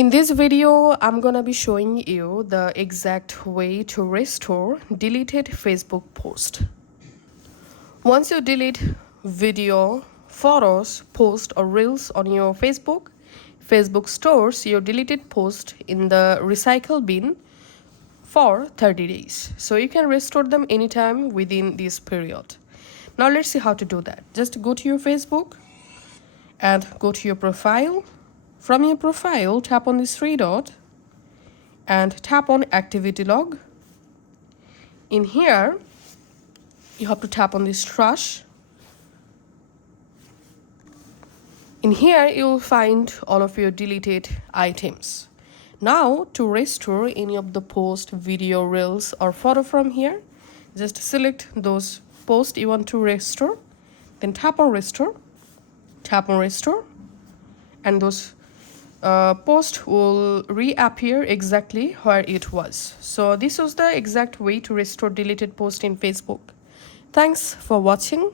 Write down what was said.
In this video, I'm gonna be showing you the exact way to restore deleted Facebook post. Once you delete video, photos, post or reels on your Facebook, Facebook stores your deleted post in the recycle bin for 30 days. So you can restore them anytime within this period. Now let's see how to do that. Just go to your Facebook and go to your profile. From your profile, tap on this three dot and tap on activity log. In here, you have to tap on this trash. In here, you'll find all of your deleted items. Now, to restore any of the post, video, reels, or photo from here, just select those posts you want to restore, then tap on restore, and those post will reappear exactly where it was. So this was the exact way to restore deleted post in Facebook. Thanks for watching.